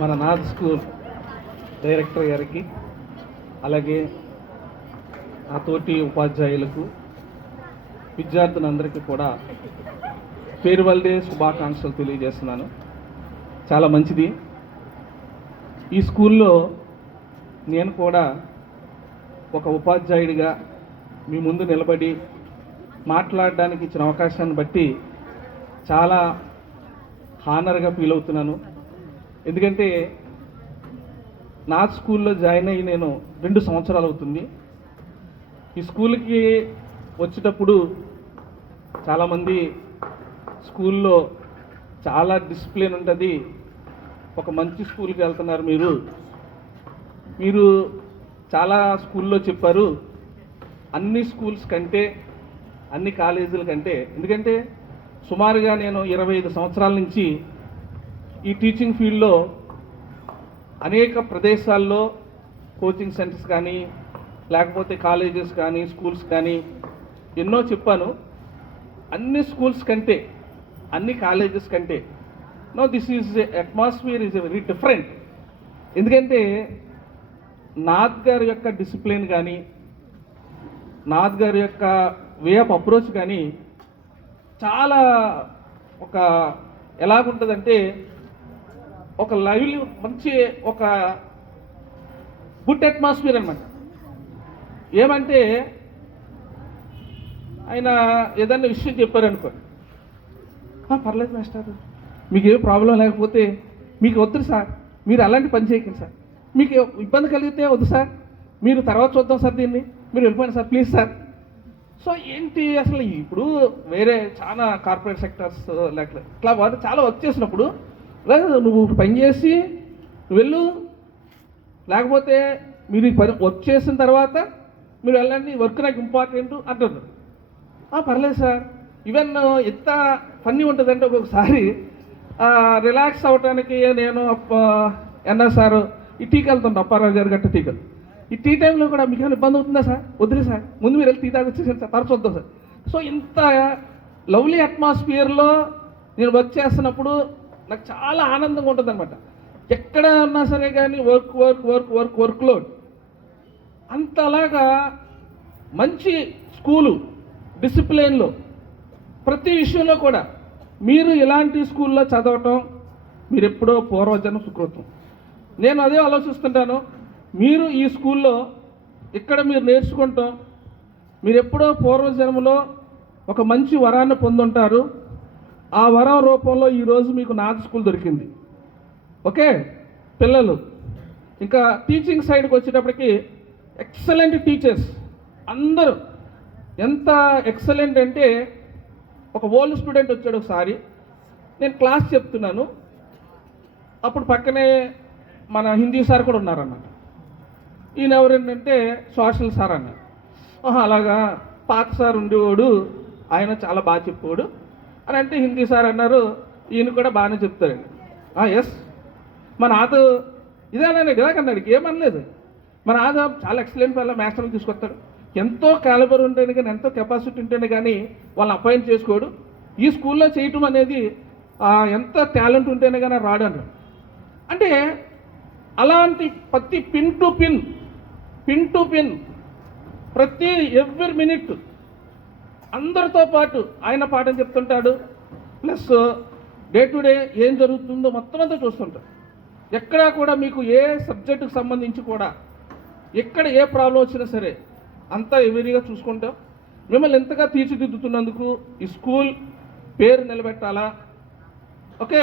మన Nath school director గారికి, అలాగే ఆ తోటి ఉపాధ్యాయులకు, విద్యార్థులందరికీ కూడా ఫేర్వెల్ డే శుభాకాంక్షలు తెలియజేస్తున్నాను. చాలా మంచిది. ఈ స్కూల్లో నేను కూడా ఒక ఉపాధ్యాయుడిగా మీ ముందు నిలబడి మాట్లాడడానికి ఇచ్చిన అవకాశాన్ని బట్టి చాలా హానర్గా ఫీల్ అవుతున్నాను. ఎందుకంటే నా స్కూల్లో జాయిన్ అయ్యి నేను 2 సంవత్సరాలు అవుతుంది. ఈ స్కూల్కి వచ్చేటప్పుడు చాలామంది స్కూల్లో చాలా డిసిప్లిన్ ఉంటుంది, ఒక మంచి స్కూల్కి వెళ్తున్నారు మీరు చాలా స్కూల్లో చెప్పారు, అన్ని స్కూల్స్ కంటే, అన్ని కాలేజీల కంటే. ఎందుకంటే సుమారుగా నేను 25 సంవత్సరాల నుంచి ఈ టీచింగ్ ఫీల్డ్లో అనేక ప్రదేశాల్లో కోచింగ్ సెంటర్స్ కానీ, లేకపోతే కాలేజెస్ కానీ, స్కూల్స్ కానీ ఎన్నో చెప్పాను. అన్ని స్కూల్స్ కంటే, అన్ని కాలేజెస్ కంటే no this is atmosphere is very different. ఎందుకంటే నాథ్ గారి యొక్క డిసిప్లిన్ కానీ, నాథ్ గారి యొక్క వే ఆఫ్ అప్రోచ్ కానీ చాలా ఒక ఎలాగుంటుందంటే ఒక లైవ్లీ మంచి ఒక గుడ్ అట్మాస్ఫియర్ అనమాట. ఏమంటే ఆయన ఏదన్నా విషయం చెప్పారనుకోండి, పర్లేదు మాస్టర్, మీకు ఏ ప్రాబ్లం లేకపోతే మీకు వద్దు సార్, మీరు అలాంటి పని చేయకండి సార్, మీకు ఇబ్బంది కలిగితే వద్దు సార్, మీరు తర్వాత చూద్దాం సార్, దీన్ని మీరు వెళ్ళిపోండి సార్, ప్లీజ్ సార్. సో ఏంటి అసలు ఇప్పుడు వేరే చాలా కార్పొరేట్ సెక్టర్స్ లేక ఇట్లా వాళ్ళు చాలా వర్క్ చేసినప్పుడు నువ్వు పని చేసి వెళ్ళు, లేకపోతే మీరు ఈ పని వర్క్ చేసిన తర్వాత మీరు వెళ్ళండి, వర్క్ నాకు ఇంపార్టెంట్ అంటారు. పర్లేదు సార్. ఈవెన్ ఎంత ఫన్నీ ఉంటుందంటే ఒక్కొక్కసారి రిలాక్స్ అవ్వటానికి నేను సార్ ఈ టీకి వెళ్తుంటా, అప్పారావు గారు గట్ట టీకలు. ఈ టీ టైంలో కూడా మీకు ఏమైనా ఇబ్బంది అవుతుందా సార్? వద్దులే సార్, ముందు మీరు వెళ్ళి టీ తాగి వచ్చేసాను సార్, తర్వాత చూద్దాం సార్. సో ఇంత లవ్లీ అట్మాస్ఫియర్లో నేను వర్క్ చేస్తున్నప్పుడు నాకు చాలా ఆనందంగా ఉంటుంది అనమాట. ఎక్కడ ఉన్నా సరే కానీ వర్క్లోడ్ అంతలాగా మంచి స్కూలు డిసిప్లిన్లో ప్రతి విషయంలో కూడా మీరు ఇలాంటి స్కూల్లో చదవటం మీరు ఎప్పుడో పూర్వజన్మ సుకృతం. నేను అదే ఆలోచిస్తుంటాను. మీరు ఈ స్కూల్లో ఇక్కడ మీరు నేర్చుకుంటాం, మీరు ఎప్పుడో పూర్వజన్మలో ఒక మంచి వరాన్ని పొందుంటారు. ఆ వరం రూపంలో ఈరోజు మీకు నాథ్ స్కూల్ దొరికింది. ఓకే పిల్లలు, ఇంకా టీచింగ్ సైడ్కి వచ్చేటప్పటికి ఎక్సలెంట్ టీచర్స్ అందరూ. ఎంత ఎక్సలెంట్ అంటే ఒక ఓల్డ్ స్టూడెంట్ వచ్చాడు ఒకసారి, నేను క్లాస్ చెప్తున్నాను, అప్పుడు పక్కనే మన హిందీ సార్ కూడా ఉన్నారన్నమాట. ఈయన ఎవరేంటంటే సోషల్ సార్ అన్నారు. అలాగా పాత సార్ ఉండేవాడు, ఆయన చాలా బాగా చెప్పేవాడు అని అంటే హిందీ సార్ అన్నారు, ఈయన కూడా బాగానే చెప్తారండి. ఎస్ మన ఆద ఇదేనండి ఇలాగన్నాడు, ఏమనలేదు. మన ఆద చాలా ఎక్సలెంట్ వల్ల మాస్టర్లు తీసుకొస్తాడు, ఎంతో క్యాలిబర్ ఉంటేనే కానీ, ఎంతో కెపాసిటీ ఉంటేనే కానీ వాళ్ళని అపాయింట్ చేసుకోడు. ఈ స్కూల్లో చేయటం అనేది ఎంత టాలెంట్ ఉంటేనే కానీ రాడు అన్నాడు. అంటే అలాంటి ప్రతి పిన్ టు పిన్ ప్రతి ఎవ్రీ మినిట్ అందరితో పాటు ఆయన పాఠం చెప్తుంటాడు. ప్లస్ డే టు డే ఏం జరుగుతుందో మొత్తం అంతా చూస్తుంటాడు. ఎక్కడా కూడా మీకు ఏ సబ్జెక్టుకు సంబంధించి కూడా ఎక్కడ ఏ ప్రాబ్లం వచ్చినా సరే అంతా ఎవరీగా చూసుకుంటాం. మిమ్మల్ని ఎంతగా తీర్చిదిద్దుతున్నందుకు ఈ స్కూల్ పేరు నిలబెట్టాలా. ఓకే,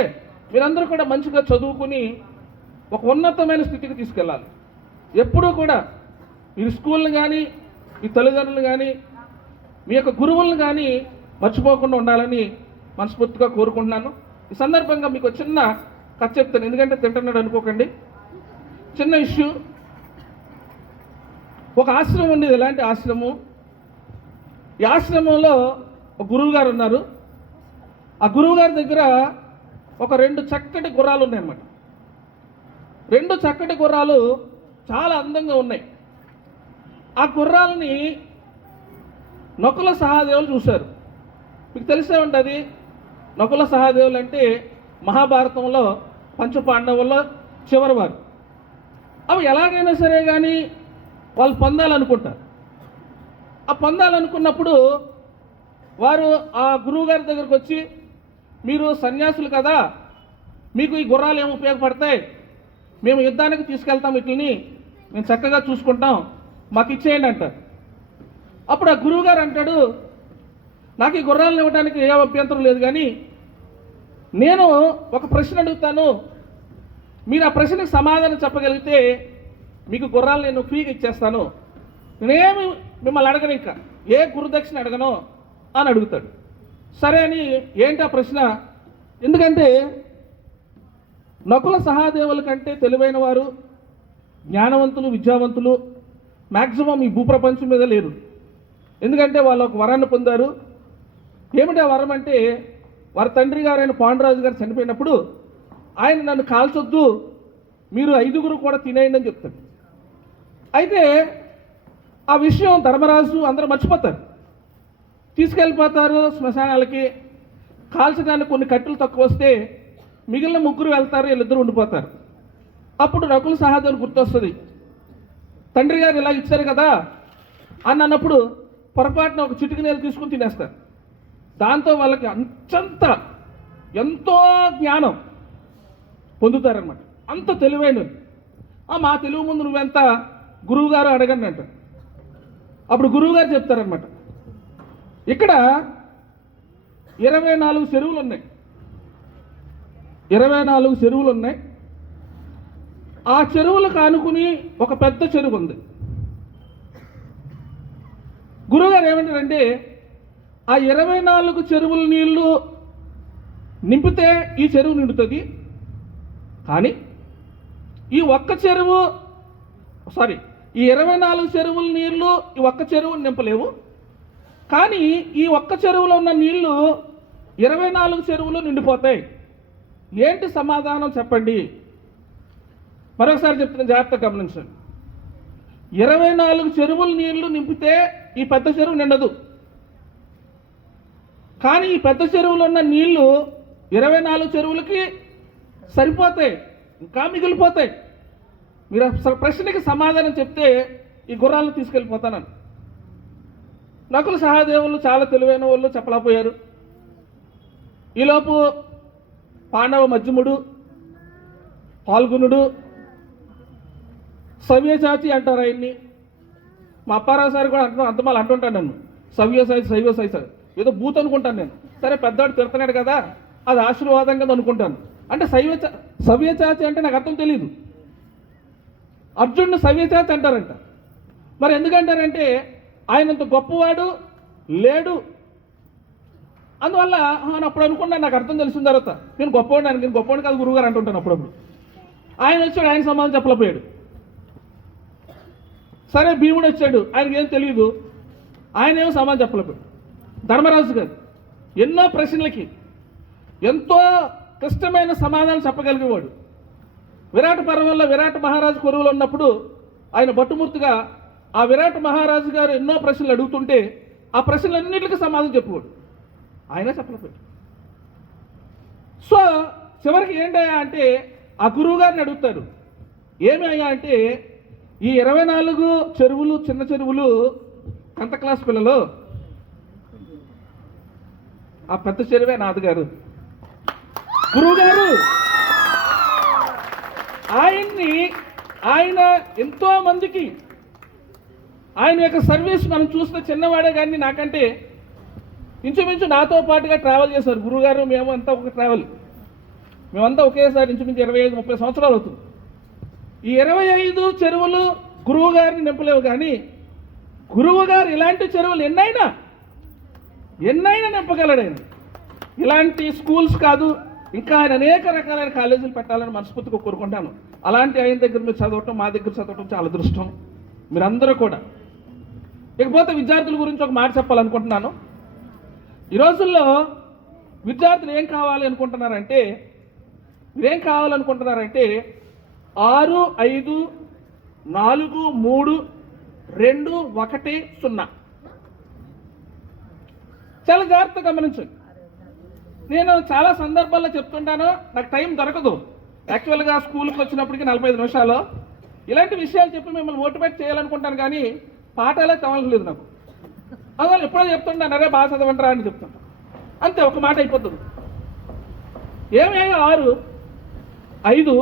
మీరందరూ కూడా మంచిగా చదువుకుని ఒక ఉన్నతమైన స్థితికి తీసుకెళ్ళాలి. ఎప్పుడూ కూడా మీరు స్కూల్ని కానీ, మీ తల్లిదండ్రులు కానీ, మీ యొక్క గురువులను కానీ మర్చిపోకుండా ఉండాలని మనస్ఫూర్తిగా కోరుకుంటున్నాను. ఈ సందర్భంగా మీకు చిన్న కథ చెప్తాను, ఎందుకంటే తింటున్నాడు అనుకోకండి. చిన్న ఇష్యూ. ఒక ఆశ్రమం ఉండేది. ఎలాంటి ఆశ్రమం? ఈ ఆశ్రమంలో ఒక గురువు గారు ఉన్నారు. ఆ గురువు గారి దగ్గర ఒక 2 చక్కటి గుర్రాలు ఉన్నాయన్నమాట. 2 చక్కటి గుర్రాలు చాలా అందంగా ఉన్నాయి. ఆ గుర్రాలని నకుల సహదేవులు చూశారు. మీకు తెలిసే ఉంటుంది నకుల సహదేవులు అంటే మహాభారతంలో పంచపాండవుల్లో చివరి వారు. అవి ఎలాగైనా సరే కానీ వాళ్ళు పొందాలనుకుంటారు. ఆ పొందాలనుకున్నప్పుడు వారు ఆ గురువు గారి దగ్గరకు వచ్చి, మీరు సన్యాసులు కదా, మీకు ఈ గుర్రాలు ఏమి ఉపయోగపడతాయి, మేము యుద్ధానికి తీసుకెళ్తాం, వీటిని మేము చక్కగా చూసుకుంటాం, మాకు ఇచ్చేయండి అంటారు. అప్పుడు ఆ గురువు గారు అంటాడు, నాకు ఈ గుర్రాలను ఇవ్వడానికి ఏ అభ్యంతరం లేదు, కానీ నేను ఒక ప్రశ్న అడుగుతాను, మీరు ఆ ప్రశ్నకు సమాధానం చెప్పగలిగితే మీకు గుర్రాలు నేను ఫ్రీగా ఇచ్చేస్తాను, నేనేమి మిమ్మల్ని అడగను, ఇంకా ఏ గురుదక్షిణ అడగను అని అడుగుతాడు. సరే అని, ఏంటి ఆ ప్రశ్న, ఎందుకంటే నకుల సహాదేవుల కంటే తెలివైన వారు, జ్ఞానవంతులు, విద్యావంతులు మ్యాక్సిమం ఈ భూప్రపంచం మీద లేరు. ఎందుకంటే వాళ్ళు ఒక వరాన్ని పొందారు. ఏమిటి ఆ వరం అంటే, వారి తండ్రి గారు అయిన పాండురాజు గారు చనిపోయినప్పుడు ఆయన నన్ను కాల్చొద్దు, మీరు 5గురు కూడా తినేయండి అని చెప్తాడు. అయితే ఆ విషయం ధర్మరాజు అందరూ మర్చిపోతారు, తీసుకెళ్ళిపోతారు శ్మశానాలకి. కాల్చడానికి కొన్ని కట్టెలు తక్కువ వస్తే మిగిలిన 3 వెళ్తారు, వీళ్ళిద్దరు ఉండిపోతారు. అప్పుడు నకుల సహాదేవులు గుర్తొస్తుంది, తండ్రి గారు ఇలా ఇచ్చారు కదా అని అన్నప్పుడు పొరపాటున ఒక చిటికి నీళ్ళు తీసుకుని తినేస్తారు. దాంతో వాళ్ళకి అంత ఎంతో జ్ఞానం పొందుతారనమాట, అంత తెలివైనది. మా తెలుగు ముందు నువ్వెంత, గురువుగారు అడగండి అంట. అప్పుడు గురువుగారు చెప్తారనమాట, ఇక్కడ 24 చెరువులు ఉన్నాయి, 24 చెరువులు ఉన్నాయి. ఆ చెరువులకు ఆనుకుని ఒక పెద్ద చెరువు ఉంది. గురువుగారు ఏమంటారంటే, ఆ 24 చెరువుల నీళ్లు నింపితే ఈ చెరువు నిండుతుంది, కానీ ఈ ఒక్క చెరువు ఈ 24 చెరువుల నీళ్లు ఈ ఒక్క చెరువుని నింపలేవు, కానీ ఈ ఒక్క చెరువులో ఉన్న నీళ్లు 24 చెరువులు నిండిపోతాయి. ఏంటి సమాధానం చెప్పండి? మరొకసారి చెప్తున్న, జాగ్రత్తగా గమనించండి. 24 చెరువుల నీళ్లు నింపితే ఈ పెద్ద చెరువు నిండదు, కానీ ఈ పెద్ద చెరువులో ఉన్న నీళ్లు 24 చెరువులకి సరిపోతాయి, ఇంకా మిగిలిపోతాయి. మీరు ప్రశ్నకి సమాధానం చెప్తే ఈ గుర్రాలను తీసుకెళ్ళిపోతానని. నకుల సహాదేవులు చాలా తెలివైన వాళ్ళు, చెప్పలేకపోయారు. ఈలోపు పాండవ మధ్యముడు, పాల్గొనుడు, సవ్యసాచి అంటారు ఆయన్ని. మా అప్పారావు సార్ కూడా అంతమాలు అంటుంటాను నన్ను, సవ్యసాయి సార్, ఏదో బూత్ అనుకుంటాను నేను. సరే పెద్దవాడు తిడుతున్నాడు కదా, అది ఆశీర్వాదం కదా అనుకుంటాను. అంటే సవ్యచాచి అంటే నాకు అర్థం తెలియదు. అర్జునుడు సవ్యచాచి అంటారంట. మరి ఎందుకంటారంటే ఆయనంత గొప్పవాడు లేడు, అందువల్ల అప్పుడు అనుకున్నాను, నాకు అర్థం తెలిసిన తర్వాత నేను గొప్పవాడిని కాదు గురువుగారు అంటుంటాను అప్పుడప్పుడు. ఆయన వచ్చాడు, ఆయన సమాధానం చెప్పలేకపోయాడు. సరే భీముడు వచ్చాడు, ఆయనకి ఏం తెలియదు, ఆయన ఏమో సమాధానం చెప్పలేకపోయాడు. ధర్మరాజు గారు ఎన్నో ప్రశ్నలకి ఎంతో క్లిష్టమైన సమాధానం చెప్పగలిగేవాడు. విరాట పర్వంలో విరాట మహారాజు కొలువులో ఉన్నప్పుడు ఆయన బట్టుమూర్తిగా ఆ విరాట మహారాజు గారు ఎన్నో ప్రశ్నలు అడుగుతుంటే ఆ ప్రశ్నలన్నింటికి సమాధానం చెప్పేవాడు, ఆయన చెప్పలేకపోయాడు. సో చివరికి ఏంటయ్యా అంటే ఆ గురువు గారిని అడుగుతారు, ఏమి అయ్యా అంటే, ఈ 24 చెరువులు, చిన్న చెరువులు, 10th క్లాస్ పిల్లలు, ఆ పెద్ద చెరువే నాన్నగారు, గురువు గారు. ఆయన ఎంతో మందికి ఆయన యొక్క సర్వీస్ మనం చూస్తే చిన్నవాడే, కానీ నాకంటే ఇంచుమించు నాతో పాటుగా ట్రావెల్ చేశారు గురువుగారు. మేమంతా ఒక ట్రావెల్, మేమంతా ఒకేసారి ఇంచుమించు 25-30 సంవత్సరాలు అవుతుంది. ఈ 25 చెరువులు గురువు గారిని నింపలేవు, కానీ గురువు గారు ఇలాంటి చెరువులు ఎన్నైనా నింపగలడు. ఆయన ఇలాంటి స్కూల్స్ కాదు, ఇంకా ఆయన అనేక రకాలైన కాలేజీలు పెట్టాలని మనస్ఫూర్తిగా కోరుకుంటాను. అలాంటి ఆయన దగ్గర మీరు చదవటం, మా దగ్గర చదవటం చాలా అదృష్టం మీరందరూ కూడా. ఇకపోతే విద్యార్థుల గురించి ఒక మాట చెప్పాలనుకుంటున్నాను. ఈ రోజుల్లో విద్యార్థులు ఏం కావాలనుకుంటున్నారంటే 6, 5, 4, 3, 2, 1, 0. చాలా జాగ్రత్తగా గమనించండి. నేను చాలా సందర్భాల్లో చెప్తుంటాను, నాకు టైం దొరకదు, యాక్చువల్గా స్కూల్కి వచ్చినప్పటికి 45 నిమిషాలు ఇలాంటి విషయాలు చెప్పి మిమ్మల్ని మోటివేట్ చేయాలనుకుంటాను, కానీ పాఠాలే తవలలేదు నాకు. అందువల్ల ఎప్పుడో చెప్తుంటాను, అరే బాగా చదవంటారా అని చెప్తుంటాను, అంతే, ఒక మాట అయిపోతుంది. ఏమే 6 5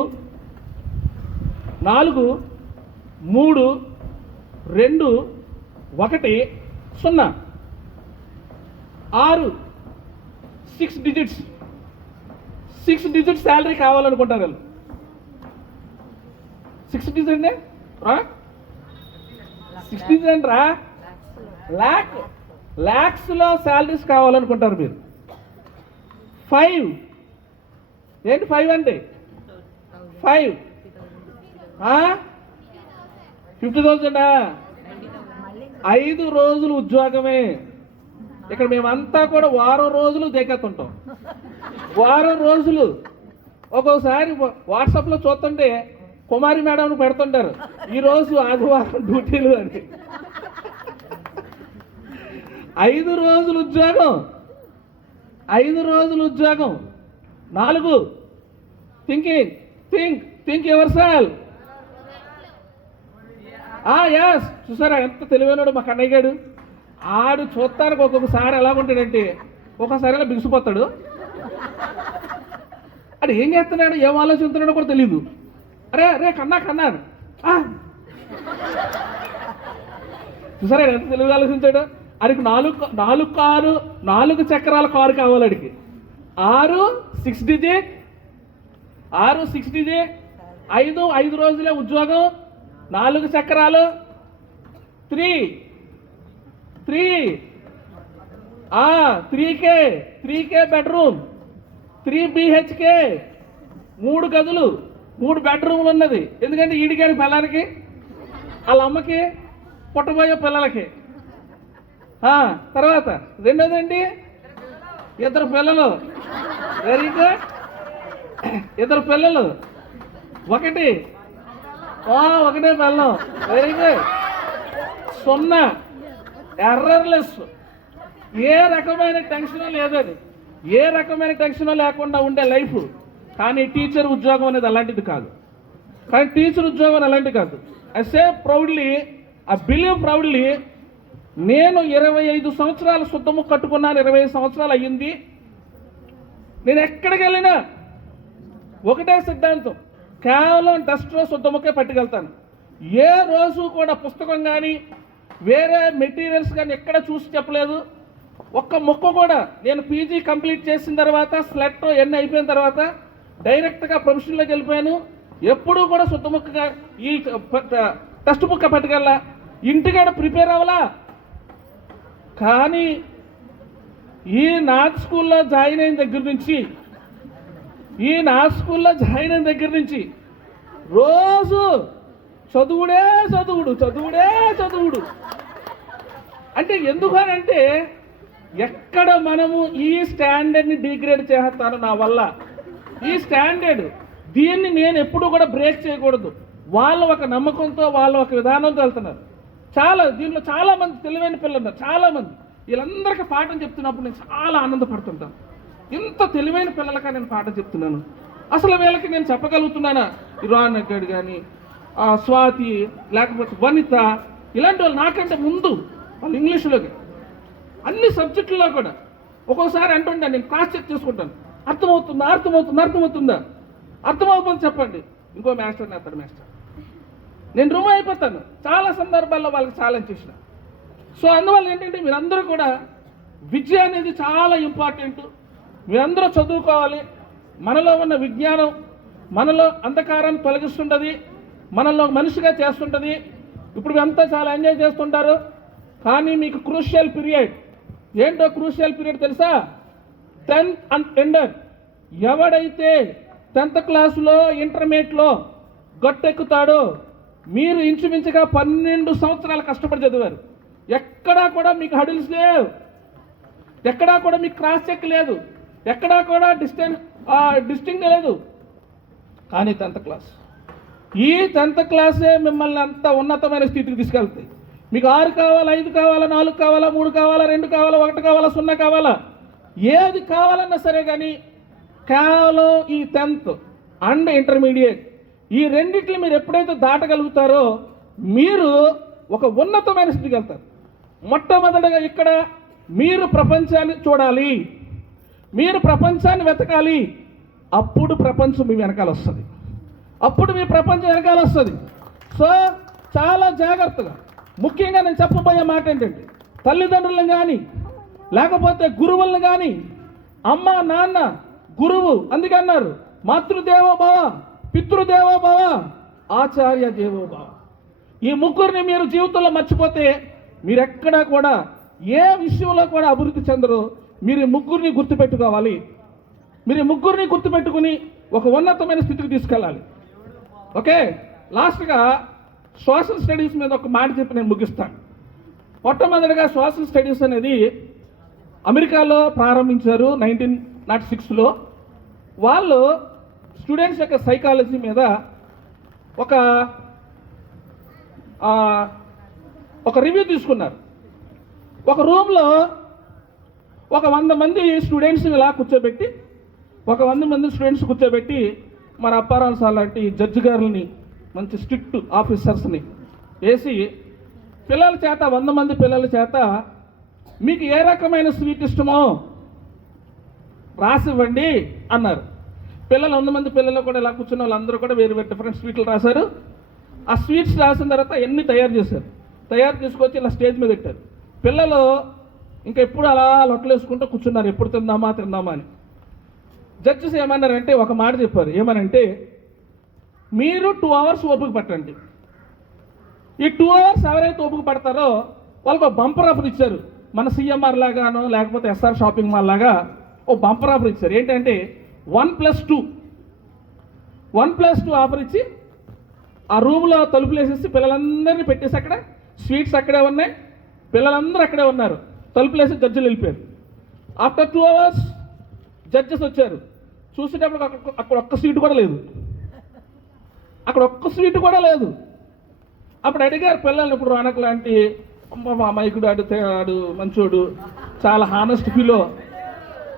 4 3 2 1 0 6 6 డిజిట్స్ 6 డిజిట్స్ శాలరీ కావాలనుకుంటారు వాళ్ళు. 6 డిజిట్ రా, 6 డిజిట్ రా, ల్యాక్స్లో శాలరీస్ కావాలనుకుంటారు మీరు. 5 ఏంటి 5 అంటే 5 50,000 5 రోజులు ఉద్యోగమే. ఇక్కడ మేమంతా కూడా వారం రోజులు దేకెత్తుంటాం, వారం రోజులు. ఒక్కోసారి వాట్సాప్లో చూస్తుంటే కుమారి మేడం పెడుతుంటారు, ఈరోజు ఆదివారం డ్యూటీలు అని. 5 రోజులు ఉద్యోగం, 5 రోజులు ఉద్యోగం. 4 థింక్ యువర్ సెల్ఫ్. ఎస్, చూసారా ఎంత తెలివైనడు మా కన్నయ్య గారు. ఆడు చూస్తానికి ఒక్కొక్కసారి ఎలా ఉంటాడంటే ఒక్కొక్కసారి అలా బిగిసిపోతాడు. అది ఏం చేస్తున్నాడు, ఏం ఆలోచిస్తున్నాడో కూడా తెలీదు. అరే కన్నాను చూసారా ఎంత తెలివిగా ఆలోచించాడు. అడికి 4 చక్రాల కారు కావాలి. అడికి 6 డిజిట్ 5 రోజులే ఉద్యోగం, 4 చక్రాలు. 3K బెడ్రూమ్, 3 BHK, 3 గదులు, 3 బెడ్రూమ్లు ఉన్నది. ఎందుకంటే ఈడిగాని పిల్లలకి, వాళ్ళ అమ్మకి, పుట్టబోయే పిల్లలకి. తర్వాత రెండోదండి 2 పిల్లలు. వెరీ గుడ్, 2 పిల్లలు, ఒకటే పిల్లం. Very good. 0 ఎర్రర్లెస్, ఏ రకమైన టెన్షన్ లేదని, ఏ రకమైన టెన్షన్ లేకుండా ఉండే లైఫ్. కానీ టీచర్ ఉద్యోగం అనేది అలాంటిది కాదు. I say proudly, I believe proudly, నేను 25 సంవత్సరాలు శుద్ధము కట్టుకున్నాను. 25 సంవత్సరాలు అయ్యింది. నేను ఎక్కడికి వెళ్ళినా ఒకటే సిద్ధాంతం, కేవలం డస్ట్లో శుద్ధముకే పట్టుకెళ్తాను. ఏ రోజు కూడా పుస్తకం కానీ వేరే మెటీరియల్స్ కానీ ఎక్కడ చూసి చెప్పలేదు. ఒక్క మొక్క కూడా. నేను పీజీ కంప్లీట్ చేసిన తర్వాత, స్లెట్ ఎన్ని అయిపోయిన తర్వాత డైరెక్ట్గా ప్రొఫెషన్లోకి వెళ్ళిపోయాను. ఎప్పుడూ కూడా శుద్ధ ముక్కగా ఈ టెక్స్ట్ బుక్ పట్టుకెళ్ళా, ఇంటికాడ ప్రిపేర్ అవ్వలా. కానీ ఈ నార్త్ స్కూల్లో జాయిన్ అయిన దగ్గర నుంచి రోజు చదువుడే. అంటే ఎందుకనంటే ఎక్కడ మనము ఈ స్టాండర్డ్ని డిగ్రేడ్ చేస్తాను నా వల్ల. ఈ స్టాండర్డ్ దీన్ని నేను ఎప్పుడూ కూడా బ్రేక్ చేయకూడదు. వాళ్ళు ఒక నమ్మకంతో, వాళ్ళు ఒక విధానంతో వెళ్తున్నారు. దీంట్లో చాలామంది తెలివైన పిల్లలు ఉన్నారు, చాలామంది. వీళ్ళందరికీ పాఠం చెప్తున్నప్పుడు నేను చాలా ఆనందపడుతుంటాను. ఇంత తెలివైన పిల్లలకా నేను పాఠం చెప్తున్నాను. అసలు వీళ్ళకి నేను చెప్పగలుగుతున్నానా? ఇరాన్ నగ్గడ్ కానీ, స్వాతి, లేకపోతే వనిత, ఇలాంటి వాళ్ళు నాకంటే ముందు వాళ్ళు ఇంగ్లీషులోకి అన్ని సబ్జెక్టుల్లో కూడా ఒక్కోసారి అంటుంటాను, నేను క్రాస్ చెక్ చేసుకుంటాను. అర్థమవుతుందా? అర్థమవుతుంది చెప్పండి. ఇంకో మాస్టర్ నేస్తాడు, నేను రూమ్ అయిపోతాను. చాలా సందర్భాల్లో వాళ్ళకి ఛాలెంజ్ చేసిన. సో అందువల్ల ఏంటంటే మీరందరూ కూడా విద్య అనేది చాలా ఇంపార్టెంట్. మీరందరూ చదువుకోవాలి. మనలో ఉన్న విజ్ఞానం మనలో అంధకారాన్ని తొలగిస్తుంటుంది, మనలో మనిషిగా చేస్తుంటుంది. ఇప్పుడు మీరంతా చాలా ఎంజాయ్ చేస్తుంటారు, కానీ మీకు క్రూషియల్ పీరియడ్ ఏంటో క్రూషియల్ పీరియడ్ తెలుసా? 10th and tender. ఎవడైతే 10th క్లాసులో ఇంటర్మీడియట్లో గట్టెక్కుతాడో, మీరు ఇంచుమించుగా 12 సంవత్సరాలు కష్టపడి చదివారు. ఎక్కడా కూడా మీకు హడిల్స్ లేవు, ఎక్కడా కూడా మీకు క్రాస్ చెక్ లేదు, ఎక్కడా కూడా డిస్టింగ్ లేదు. కానీ 10th క్లాస్, ఈ 10th క్లాసే మిమ్మల్ని అంత ఉన్నతమైన స్థితికి తీసుకెళ్తాయి. మీకు 6 కావాలా, 5 కావాలా, 4 కావాలా, 3 కావాలా, 2 కావాలా, 1 కావాలా, 0 కావాలా, ఏది కావాలన్నా సరే, కానీ కేవలం ఈ 10th అండ్ ఇంటర్మీడియట్, ఈ రెండిట్లు మీరు ఎప్పుడైతే దాటగలుగుతారో మీరు ఒక ఉన్నతమైన స్థితికి వెళ్తారు. మొట్టమొదటిగా ఇక్కడ మీరు ప్రపంచాన్ని చూడాలి, మీరు ప్రపంచాన్ని వెతకాలి. అప్పుడు ప్రపంచం మీ వెనకాల వస్తుంది, అప్పుడు మీ ప్రపంచం వెనకాల వస్తుంది. సో చాలా జాగ్రత్తగా, ముఖ్యంగా నేను చెప్పబోయే మాట ఏంటంటే, తల్లిదండ్రులను కానీ లేకపోతే గురువులను కానీ, అమ్మ నాన్న గురువు, అందుకే అన్నారు మాతృదేవో భవ, పితృదేవో భవ, ఆచార్య దేవో భవ. ఈ ముగ్గురిని మీరు జీవితంలో మర్చిపోతే మీరు ఎక్కడా కూడా ఏ విషయంలో కూడా అభివృద్ధి చెందరు. మీరు ఈ ముగ్గురిని గుర్తుపెట్టుకోవాలి, మీరు ఈ ముగ్గురిని గుర్తుపెట్టుకుని ఒక ఉన్నతమైన స్థితికి తీసుకెళ్ళాలి. ఓకే, లాస్ట్గా సోషల్ స్టడీస్ మీద ఒక మాట చెప్పి నేను ముగిస్తాను. మొట్టమొదటిగా సోషల్ స్టడీస్ అనేది అమెరికాలో ప్రారంభించారు 1906లో. వాళ్ళు స్టూడెంట్స్ యొక్క సైకాలజీ మీద ఒక రివ్యూ తీసుకున్నారు. ఒక రూమ్లో 100 మంది స్టూడెంట్స్ని ఇలా కూర్చోబెట్టి, 100 మంది స్టూడెంట్స్ కూర్చోబెట్టి మన అప్పారావు సార్ లాంటి జడ్జి గారులని, మంచి స్ట్రిక్ట్ ఆఫీసర్స్ని వేసి పిల్లల చేత 100 మంది పిల్లల చేత మీకు ఏ రకమైన స్వీట్ ఇష్టమో రాసివ్వండి అన్నారు. పిల్లలు 100 మంది పిల్లలు కూడా ఇలా కూర్చున్న వాళ్ళందరూ కూడా వేరు వేరు డిఫరెంట్ స్వీట్లు రాశారు. ఆ స్వీట్స్ రాసిన తర్వాత ఎన్ని తయారు చేశారు, తయారు చేసుకొచ్చి ఇలా స్టేజ్ మీద పెట్టారు. పిల్లలు ఇంకా ఎప్పుడు అలా లొట్టలు వేసుకుంటూ కూర్చున్నారు, ఎప్పుడు తిందామా అని. జడ్జెస్ ఏమన్నారంటే ఒక మాట చెప్పారు, ఏమనంటే మీరు 2 hours ఓపిక పట్టండి. ఈ 2 hours ఎవరైతే ఓపిక పడతారో వాళ్ళకి ఒక బంపర్ ఆఫర్ ఇచ్చారు. మన సిఎంఆర్ లాగానో లేకపోతే ఎస్ఆర్ షాపింగ్ మాల్ లాగా ఓ బంపర్ ఆఫర్ ఇచ్చారు. ఏంటంటే 1+2 ఆఫర్ ఇచ్చి ఆ రూమ్లో తలుపులు వేసేసి పిల్లలందరినీ పెట్టేసి అక్కడ స్వీట్స్ అక్కడే ఉన్నాయి, పిల్లలందరూ అక్కడే ఉన్నారు. తలుపులు వేసి జడ్జిలు వెళ్ళిపోయారు. ఆఫ్టర్ 2 hours జడ్జెస్ వచ్చారు. చూసేటప్పుడు అక్కడ ఒక్క సీటు కూడా లేదు, అక్కడ ఒక్క సీటు కూడా లేదు. అప్పుడు అడిగారు పిల్లల్ని, ఇప్పుడు రోనక్ లాంటి అమాయకుడు, ఆడు మంచోడు, చాలా హానెస్ట్ ఫీలో,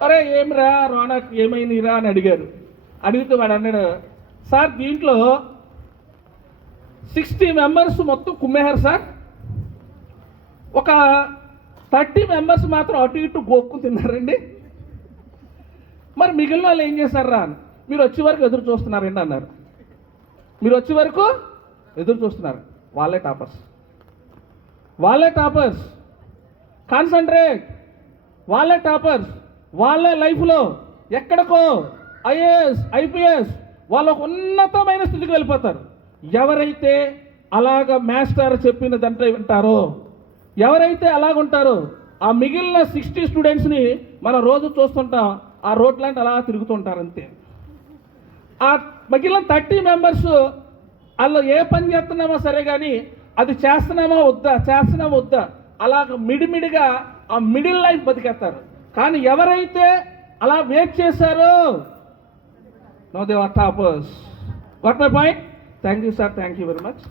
అరే ఏమిరా రోనక్ ఏమైందిరా అని అడిగారు. అడిగితే వాడు అన్నాడు, సార్ దీంట్లో 60 మెంబర్స్ మొత్తం కుమ్మేశారు సార్, ఒక 30 మెంబర్స్ మాత్రం అటు ఇటు గోక్కు తిన్నారండి, మరి మిగిలిన వాళ్ళు ఏం చేశారా అని. మీరు వచ్చే వరకు ఎదురు చూస్తున్నారండి అన్నారు. మీరు వచ్చే వరకు ఎదురు చూస్తున్నారు. వాళ్ళే టాపర్స్, కాన్సంట్రేట్, వాళ్ళే టాపర్స్. వాళ్ళే లైఫ్లో ఎక్కడికో ఐఏఎస్ ఐపీఎస్ వాళ్ళ ఒక ఉన్నతమైన స్థితికి వెళ్ళిపోతారు. ఎవరైతే అలాగ మాస్టర్ చెప్పినదంటే వింటారో, ఎవరైతే అలాగుంటారో, ఆ మిగిలిన 60 స్టూడెంట్స్ని మనం రోజు చూస్తుంటాం, ఆ రోడ్ లాంటి అలా తిరుగుతుంటారు అంతే. ఆ మిగిలిన 30 మెంబర్స్ వాళ్ళు ఏ పని చేస్తున్నామో సరే కానీ అది చేస్తున్నామా వద్దా అలాగ మిడిమిడిగా ఆ మిడిల్ లైఫ్ బతికేస్తారు. కానీ ఎవరైతే అలా వెయిట్ చేశారో, no they are toppers. What my point? Thank you sir, thank you very much.